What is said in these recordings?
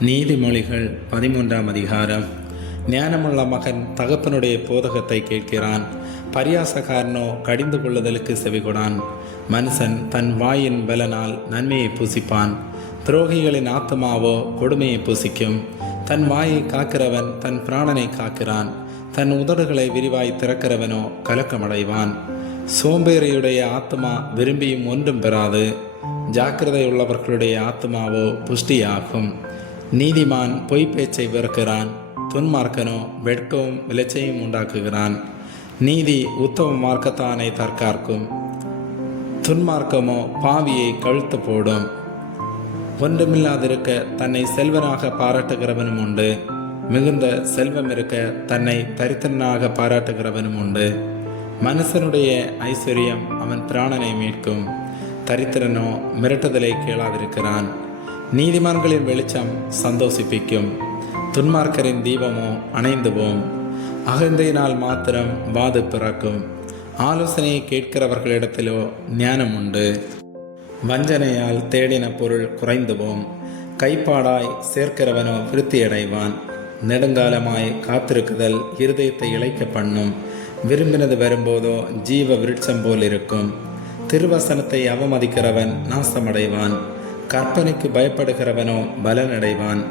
நீதிமொழிகள் 13ஆம் அதிகாரம். ஞானமுள்ள மகன் தகப்பனுடைய போதகத்தை கேட்கிறான், பரியாசக்காரனோ கடிந்து கொள்ளுதலுக்கு செவிகொடான். மனுஷன் தன் வாயின் பலனால் நன்மையை பூசிப்பான், துரோகிகளின் ஆத்மாவோ கொடுமையை பூசிக்கும். தன் வாயை காக்கிறவன் தன் பிராணனை காக்கிறான், தன் உதடுகளை விரிவாய் திறக்கிறவனோ கலக்கமடைவான். சோம்பேறியுடைய ஆத்மா விரும்பியும் ஒன்றும் பெறாது, ஜாக்கிரதை உள்ளவர்களுடைய ஆத்மாவோ புஷ்டியாகும். நீதிமான் பொய் பேச்சை வெறுக்கிறான், துன்மார்க்கனோ வெட்கவும் விளைச்சையும் உண்டாக்குகிறான். நீதி உத்தம மார்க்கத்தானை தற்காக்கும், துன்மார்க்கமோ பாவியை கழுத்து போடும். ஒன்றுமில்லாதிருக்க தன்னை செல்வனாக பாராட்டுகிறவனும் உண்டு, மிகுந்த செல்வம் இருக்க தன்னை தரித்திரனாக பாராட்டுகிறவனும் உண்டு. மனுஷனுடைய ஐஸ்வர்யம் அவன் பிராணனை மீட்கும், தரித்திரனோ மிரட்டுதலை கேளாதிருக்கிறான். நீதிமான்களின் வெளிச்சம் சந்தோஷிப்பிக்கும், துன்மார்க்கரின் தீபமோ அணைந்து போம். அகந்தையினால் மாத்திரம் வாது பிறக்கும், ஆலோசனையை கேட்கிறவர்களிடத்திலோ ஞானம் உண்டு. வஞ்சனையால் தேடின பொருள் குறைந்து போம், கைப்பாடாய் சேர்க்கிறவனோ விருத்தியடைவான். நெடுங்காலமாய் காத்திருக்குதல் இருதயத்தை இளைக்க பண்ணும், விரும்பினது வரும்போதோ ஜீவ விருட்சம் போல் இருக்கும். திருவசனத்தை அவமதிக்கிறவன் நாசமடைவான், கற்பனைக்கு பயப்படுகிறவனோ பலனடைவான்.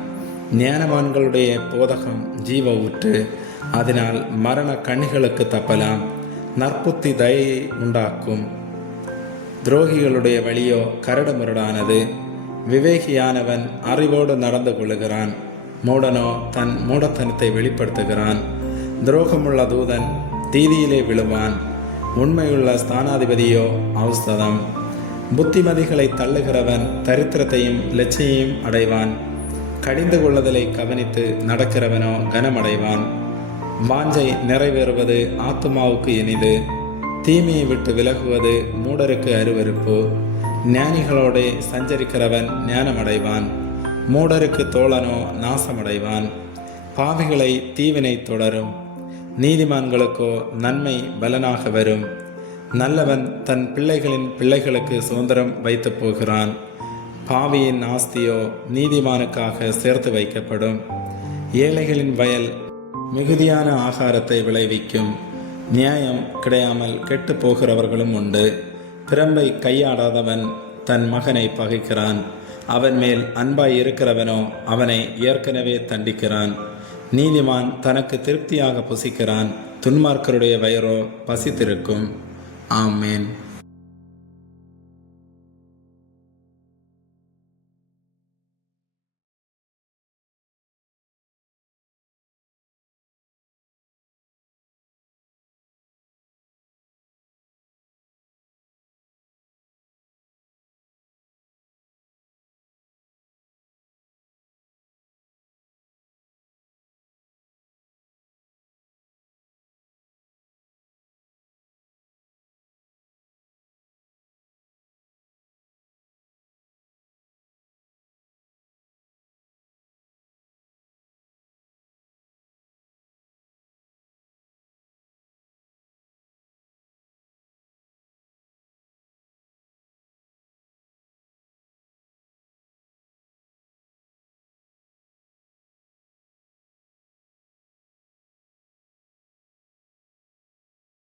ஞானவான்களுடைய போதகம் ஜீவ ஊற்று, அதனால் மரண கண்ணிகளுக்கு தப்பலாம். நற்புத்தி தயையை உண்டாக்கும், துரோகிகளுடைய வழியோ கரடுமுரடானது. விவேகியானவன் அறிவோடு நடந்து கொள்ளுகிறான், மூடனோ தன் மூடத்தனத்தை வெளிப்படுத்துகிறான். துரோகமுள்ள தூதன் தீதியிலே விழுவான், உண்மையுள்ள ஸ்தானாதிபதியோ ஔஷதம். புத்திமதிகளை தள்ளுகிறவன் தரித்திரத்தையும் லட்சியையும் அடைவான், கடிந்து கொள்ளுதலை கவனித்து நடக்கிறவனோ கனமடைவான். வாஞ்சை நிறைவேறுவது ஆத்துமாவுக்கு இனிது, தீமையை விட்டு விலகுவது மூடருக்கு அருவருப்பு. ஞானிகளோடு சஞ்சரிக்கிறவன் ஞானமடைவான், மூடருக்கு தோழனோ நாசமடைவான். பாவிகளை தீவினை தொடரும், நீதிமான்களுக்கோ நன்மை பலனாக வரும். நல்லவன் தன் பிள்ளைகளின் பிள்ளைகளுக்கு சுதந்திரம் வைத்து போகிறான், பாவியின் ஆஸ்தியோ நீதிமானுக்காக சேர்த்து வைக்கப்படும். ஏழைகளின் வயல் மிகுதியான ஆகாரத்தை விளைவிக்கும், நியாயம் கிடையாமல் கெட்டு போகிறவர்களும் உண்டு. பிரம்பை கையாடாதவன் தன் மகனை பகைக்கிறான், அவன் மேல் அன்பாய் இருக்கிறவனோ அவனை ஏற்கனவே தண்டிக்கிறான். நீதிமான் தனக்கு திருப்தியாக புசிக்கிறான், துன்மார்க்கருடைய வயரோ பசித்திருக்கும். ஆமேன்.